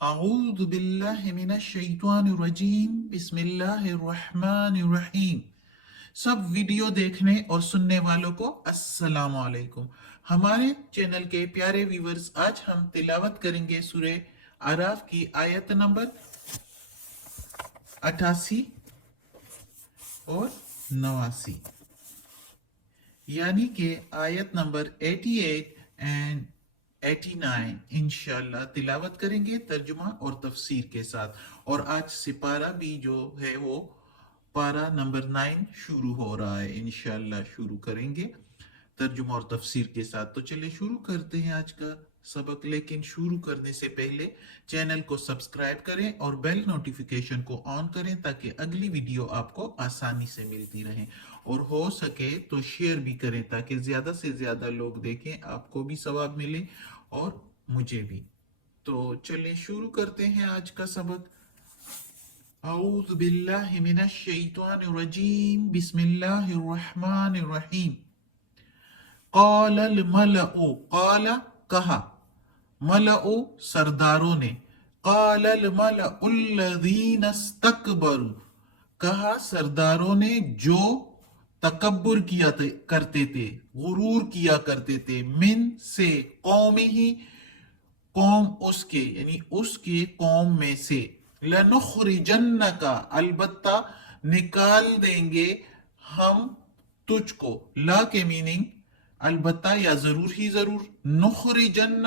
اعوذ باللہ من الشیطان الرجیم بسم اللہ الرحمن الرحیم۔ سب ویڈیو دیکھنے اور سننے والوں کو السلام علیکم۔ ہمارے چینل کے پیارے ویورز، آج ہم تلاوت کریں گے سورہ اعراف کی آیت نمبر 88 اور 89، یعنی کہ آیت نمبر 88 اینڈ 89 انشاءاللہ تلاوت کریں گے ترجمہ اور تفسیر کے ساتھ۔ اور آج سے پارہ بھی جو ہے وہ پارہ نمبر 9 شروع ہو رہا ہے، انشاءاللہ شروع کریں گے ترجمہ اور تفسیر کے ساتھ۔ تو چلے شروع کرتے ہیں آج کا سبق، لیکن شروع کرنے سے پہلے چینل کو سبسکرائب کریں اور بیل نوٹیفیکیشن کو آن کریں تاکہ اگلی ویڈیو آپ کو آسانی سے ملتی رہیں، اور ہو سکے تو شیئر بھی کریں تاکہ زیادہ سے زیادہ لوگ دیکھیں، آپ کو بھی ثواب ملے اور مجھے بھی۔ تو چلیں شروع کرتے ہیں آج کا سبق۔ اعوذ باللہ من الشیطان الرجیم بسم اللہ الرحمن الرحیم۔ قال الملأ، قال کہا، ملأ سرداروں نے، قال الملأ الذین استکبروا کہا سرداروں نے جو تکبر کیا کرتے تھے، غرور کیا کرتے تھے، من سے، قوم ہی، قوم اس کے، یعنی اس کے قوم میں سے، لنخرجنک البتہ نکال دیں گے ہم تجھ کو، لا کے میننگ البتہ یا ضرور ہی ضرور، نخرجن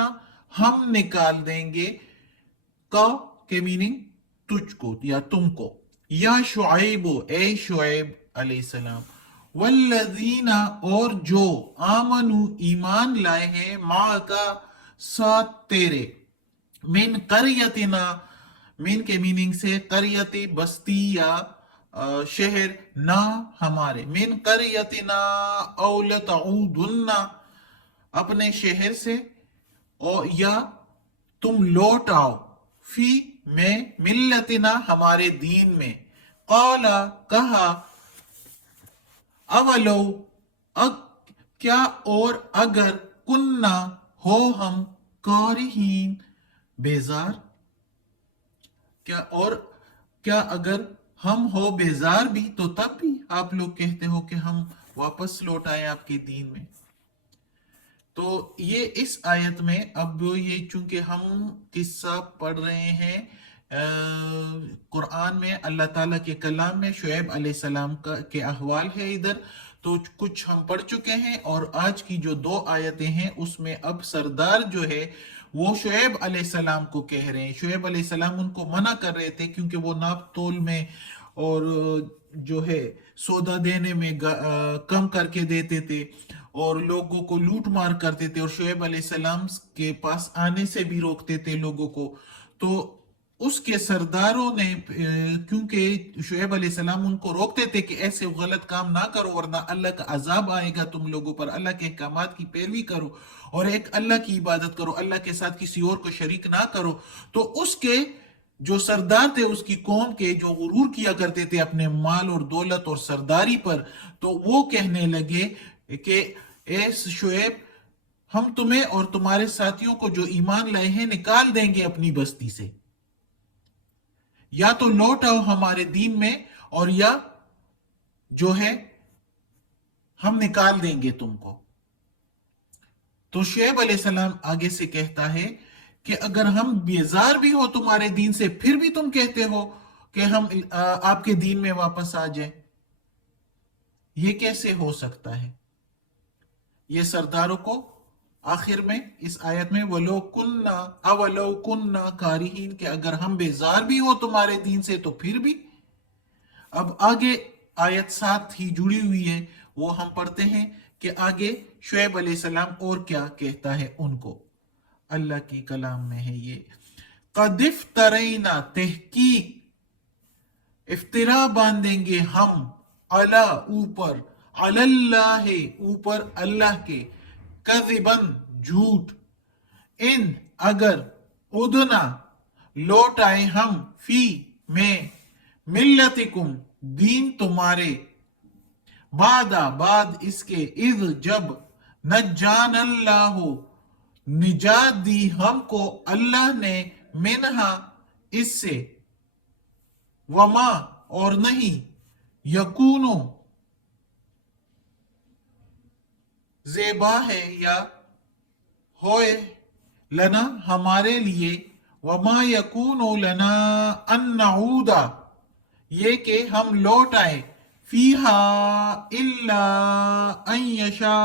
ہم نکال دیں گے، کا کے میننگ تجھ کو یا تم کو، یا شعیب اے شعیب علیہ السلام، والذین اور جو، آمنو ایمان لائے ہیں، معاکا ساتھ تیرے، من قریتنا، من کے میننگ سے قریت بستی یا شہر، نہ ہمارے، من قریتنا او لتعودن اپنے شہر سے، یا تم لوٹ آؤ، فی میں، ملتنا ہمارے دین میں، قال کہا، اولو کیا اور اگر، کننا ہو ہم، کارہین بیزار، کیا اگر ہم ہو بیزار بھی تو تب بھی آپ لوگ کہتے ہو کہ ہم واپس لوٹ آئے آپ کے دین میں۔ تو یہ اس آیت میں، اب یہ چونکہ ہم قصہ پڑھ رہے ہیں قرآن میں، اللہ تعالیٰ کے کلام میں شعیب علیہ السلام کے احوال ہے ادھر، تو کچھ ہم پڑھ چکے ہیں، اور آج کی جو 2 آیتیں ہیں اس میں اب سردار جو ہے وہ شعیب علیہ السلام کو کہہ رہے ہیں۔ شعیب علیہ السلام ان کو منع کر رہے تھے کیونکہ وہ ناپ تول میں اور جو ہے سودا دینے میں کم کر کے دیتے تھے، اور لوگوں کو لوٹ مار کرتے تھے، اور شعیب علیہ السلام کے پاس آنے سے بھی روکتے تھے لوگوں کو۔ تو اس کے سرداروں نے، کیونکہ شعیب علیہ السلام ان کو روکتے تھے کہ ایسے غلط کام نہ کرو ورنہ اللہ کا عذاب آئے گا تم لوگوں پر، اللہ کے احکامات کی پیروی کرو اور ایک اللہ کی عبادت کرو، اللہ کے ساتھ کسی اور کو شریک نہ کرو۔ تو اس کے جو سردار تھے اس کی قوم کے، جو غرور کیا کرتے تھے اپنے مال اور دولت اور سرداری پر، تو وہ کہنے لگے کہ اے شعیب، ہم تمہیں اور تمہارے ساتھیوں کو جو ایمان لائے ہیں نکال دیں گے اپنی بستی سے، یا تو لوٹ آؤ ہمارے دین میں، اور یا جو ہے ہم نکال دیں گے تم کو۔ تو شعیب علیہ السلام آگے سے کہتا ہے کہ اگر ہم بیزار بھی ہو تمہارے دین سے، پھر بھی تم کہتے ہو کہ ہم آپ کے دین میں واپس آ جائیں، یہ کیسے ہو سکتا ہے؟ یہ سرداروں کو آخر میں اس آیت میں وَلَوْ كُنَّا أَوَلَوْ كُنَّا كَارِهِينَ کہ اگر ہم بیزار بھی ہو تمہارے دین سے تو پھر بھی۔ اب آگے آیت 7 ہی جڑی ہوئی ہے، وہ ہم پڑھتے ہیں کہ آگے شعیب علیہ السلام اور کیا کہتا ہے ان کو، اللہ کی کلام میں ہے یہ، قَدْ افْتَرَيْنَا تحقیق، افطرا باندھیں گے ہم، علی اوپر، علی اللہ اوپر اللہ کے، کذبن جھوٹ، ان اگر، ادنا لوٹ آئے ہم، فی میں، ملتکم دین تمہارے، بعد اس کے، اذ جب، نجان اللہ نجات دی ہم کو اللہ نے، मिनहा इससे, वमा और नहीं, यकूनो ज़ेबा है या होए, लना हमारे लिए, वमा यकूनो लना अन नऊदा ये कि हम लौट आए, फीहा इल्ला अन यशा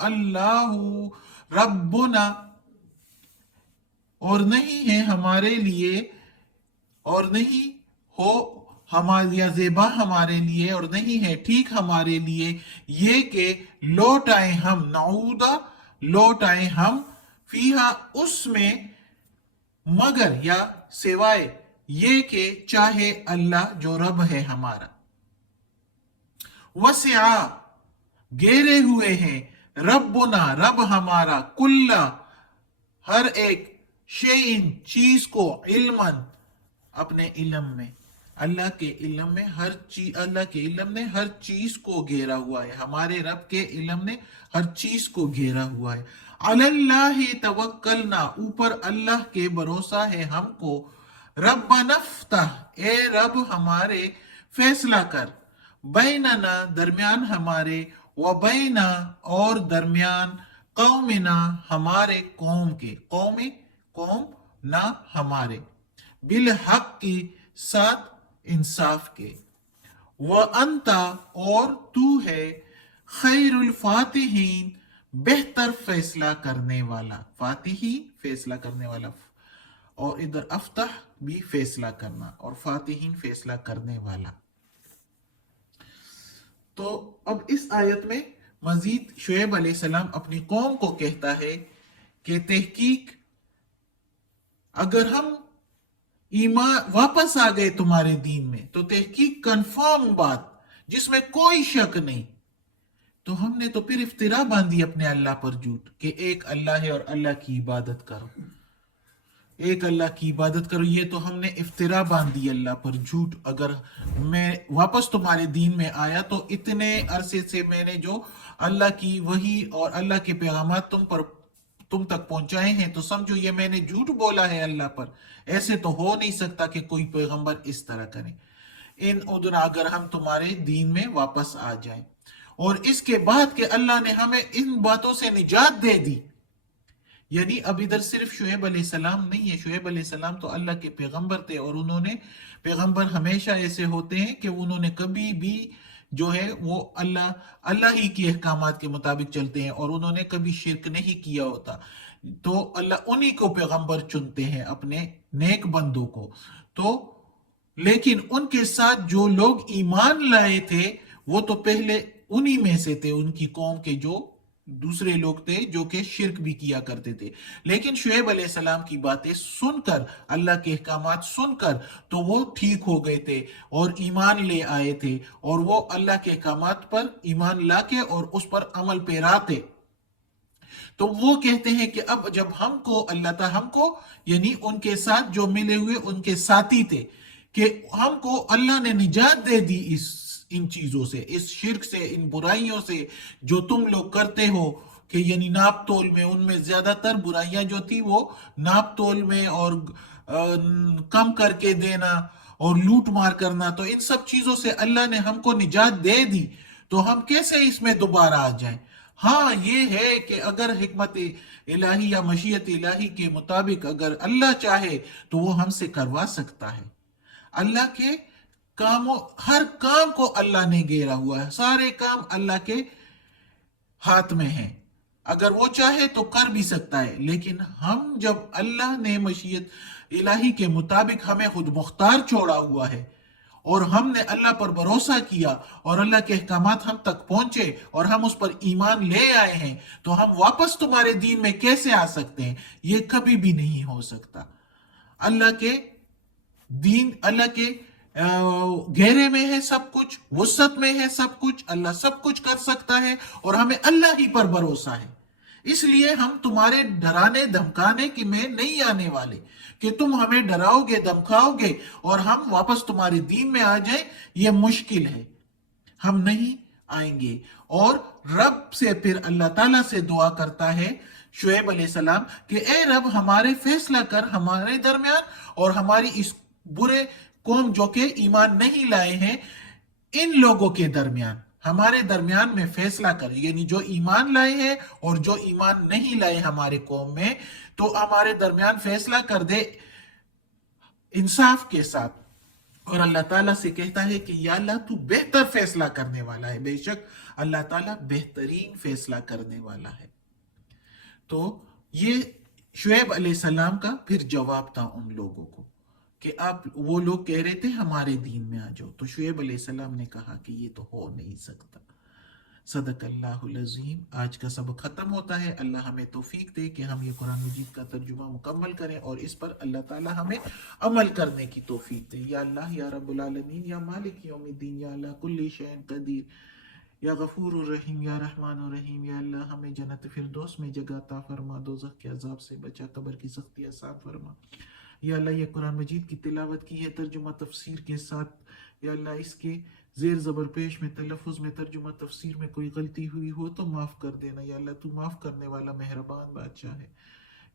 अल्लाहु रब्बुना और नहीं है हमारे लिए, और नहीं हो हमारे या ज़ेबा हमारे लिए, और नहीं है ठीक हमारे लिए ये कि लौट आए हम, नऊदा लौट आए हम, फीहा उसमें, मगर या सिवाय ये कि चाहे अल्लाह जो रब है हमारा, वसिआ घेरे हुए हैं, रब्बुना रब हमारा, कुल्ला हर एक, शेइन चीज को, इल्मन अपने इल्म में, अल्लाह के इल्म में हर चीज, अल्लाह के इल्म ने हर चीज को घेरा हुआ है, हमारे रब के इल्म ने हर चीज को घेरा हुआ है। अलल्लाहि तवक्कलना ऊपर अल्लाह के भरोसा है हमको, रब्बना फ़्तह ए रब हमारे फैसला कर, बैनना दरमियान हमारे, व बैना और दरमियान, कौमिना हमारे कौम के, कौमे कौम ना हमारे, बिल हक की साथ इंसाफ के, व अंता और तू है, खैरुल फातिहीन बेहतर फैसला करने वाला, फातिही फैसला करने वाला, और इधर अफ्ताह भी फैसला करना, और फातिहीन फैसला करने वाला। तो अब इस आयत में मजीद शुएब अलैहिस्सलाम अपनी कौम को कहता है कि तहकीक अगर हम ईमान वापस आ गए तुम्हारे दीन में, तो तहकीक कंफर्म बात जिसमें कोई शक नहीं, तो हमने तो फिर इफ्तिरा बांधी अपने अल्लाह पर झूठ कि एक अल्लाह है और अल्लाह की इबादत करो, एक अल्लाह की इबादत करो, ये तो हमने इफ्तिरा बांधी अल्लाह पर झूठ। अगर मैं वापस तुम्हारे दीन में आया तो इतने अरसे से मैंने जो अल्लाह की वही और अल्लाह के पैगाम तुम तक पहुंचाए हैं, तो समझो ये मैंने झूठ बोला है अल्लाह पर। ऐसे तो हो नहीं सकता कि कोई पैगंबर इस तरह करे। इन उदना अगर हम तुम्हारे दीन में वापस आ जाएं, और इसके बाद कि अल्लाह ने हमें इन बातों से निजात दे दी, यानी अब इधर सिर्फ शुएब अलैहिस्सलाम नहीं है, शुएब अलैहिस्सलाम तो अल्लाह के पैगंबर थे, और उन्होंने, पैगंबर हमेशा ऐसे होते हैं कि उन्होंने कभी भी जो है वो अल्लाह ही के अहकामात के मुताबिक चलते हैं, और उन्होंने कभी शिरक नहीं किया होता। तो अल्लाह उन्हीं को पैगंबर चुनते हैं, अपने नेक बंदों को। तो लेकिन उनके साथ जो लोग ईमान लाए थे वो तो पहले उन्हीं में से थे, उनकी कौम के जो दूसरे लोग थे जो कि शिरक भी किया करते थे। लेकिन शुएब अलैहिस्सलाम की बातें सुनकर, अल्लाह के अहकामात सुनकर, तो वो ठीक हो गए थे और ईमान ले आए थे, और वो अल्लाह के अहकामात पर ईमान लाके और उस पर अमल पेरा थे। तो वो कहते हैं कि अब जब हमको अल्लाह ताला, हमको यानी उनके साथ जो मिले हुए उनके साथी थे, कि हमको अल्लाह ने निजात दे दी इन चीजों से, इस शिर्क से, इन बुराइयों से जो तुम लोग करते हो, कि यानी नाप तोल में, उनमें ज्यादातर बुराइयां जो थी वो नाप तोल में और कम करके देना और लूट मार करना, तो इन सब चीजों से अल्लाह ने हमको निजात दे दी, तो हम कैसे इसमें दोबारा आ जाएं। हाँ, ये है कि अगर हिकमत इलाही या मशीयत इलाही के मुताबिक अगर अल्लाह चाहे तो वो हमसे करवा सकता है। अल्लाह के कामों, हर काम को अल्लाह ने घेरा हुआ है, सारे काम अल्लाह के हाथ में है, अगर वो चाहे तो कर भी सकता है। लेकिन हम जब अल्लाह ने मशीयत इलाही के मुताबिक हमें खुद मुख्तार छोड़ा हुआ है, और हमने अल्लाह पर भरोसा किया और अल्लाह के अहकामात हम तक पहुंचे और हम उस पर ईमान ले आए हैं, तो हम वापस तुम्हारे दीन में कैसे आ सकते हैं? ये कभी भी नहीं हो सकता। अल्लाह के दीन, अल्लाह के घेरे में है सब कुछ, वुसत में है सब कुछ, अल्लाह सब कुछ कर सकता है, और हमें अल्लाह ही पर भरोसा है। इसलिए हम तुम्हारे डराने धमकाने की में नहीं आने वाले कि तुम हमें डराओगे धमकाओगे और हम वापस तुम्हारे दीन में आ जाएं, यह मुश्किल है, हम नहीं आएंगे। और रब से फिर अल्लाह ताला से दुआ करता है, शुएब अलैहिस्सलाम कि ए रब हमारे फैसला कर हमारे दरमियान और हमारी इस बुरे कौम जो कि ईमान नहीं लाए हैं इन लोगों के दरमियान, हमारे दरमियान में फैसला कर, यानी जो ईमान लाए हैं और जो ईमान नहीं लाए हमारे कौम में, तो हमारे दरमियान फैसला कर दे इंसाफ के साथ। और अल्लाह ताला से कहता है कि या अल्लाह तू बेहतर फैसला करने वाला है, बेशक अल्लाह ताला बेहतरीन फैसला करने वाला है। तो ये शुएब अलैहिस्सलाम का फिर जवाब था उन लोगों को कि आप, वो लोग कह रहे थे हमारे दीन में आ जाओ, तो शुएब अलैहिस्सलाम ने कहा कि ये तो हो नहीं सकता। सदकल्लाहुल अज़ीम। आज का सबक ख़त्म होता है। अल्लाह हमें तौफीक दे कि हम ये कुरान मजीद का तर्जुमा मुकम्मल करें और इस पर अल्लाह ताला हमें अमल करने की तौफीक दे। या अल्लाह या रब्बुल आलमीन या मालिक यौमिद्दीन या अला कुल्ली शैइन कदीर या गफूर रहीम या रहमान रहीम। या अल्लाह हमें जन्नत फिरदौस में जगह अता फरमा, दोज़ख के अजाब से बचा, कब्र की सख्ती आसान फरमा। या अल्लाह ये कुरान मजीद की तिलावत की है तर्जुमा तफसीर के साथ, या अल्लाह इसके ज़ेर ज़बर पेश में तलफ़ुज़ में तर्जुमा तफसीर में कोई गलती हुई हो तो माफ़ कर देना। या अल्लाह तू माफ़ करने वाला मेहरबान बादशाह है।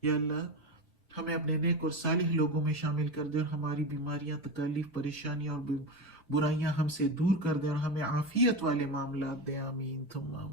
या अल्लाह हमें अपने नेक और सालिह लोगों में शामिल कर दे और हमारी बीमारियां, तकलीफ, परेशानियां और बुराइयां हमसे दूर कर दे और हमें आफियत वाले मामलात दे। आमीन थुम्मा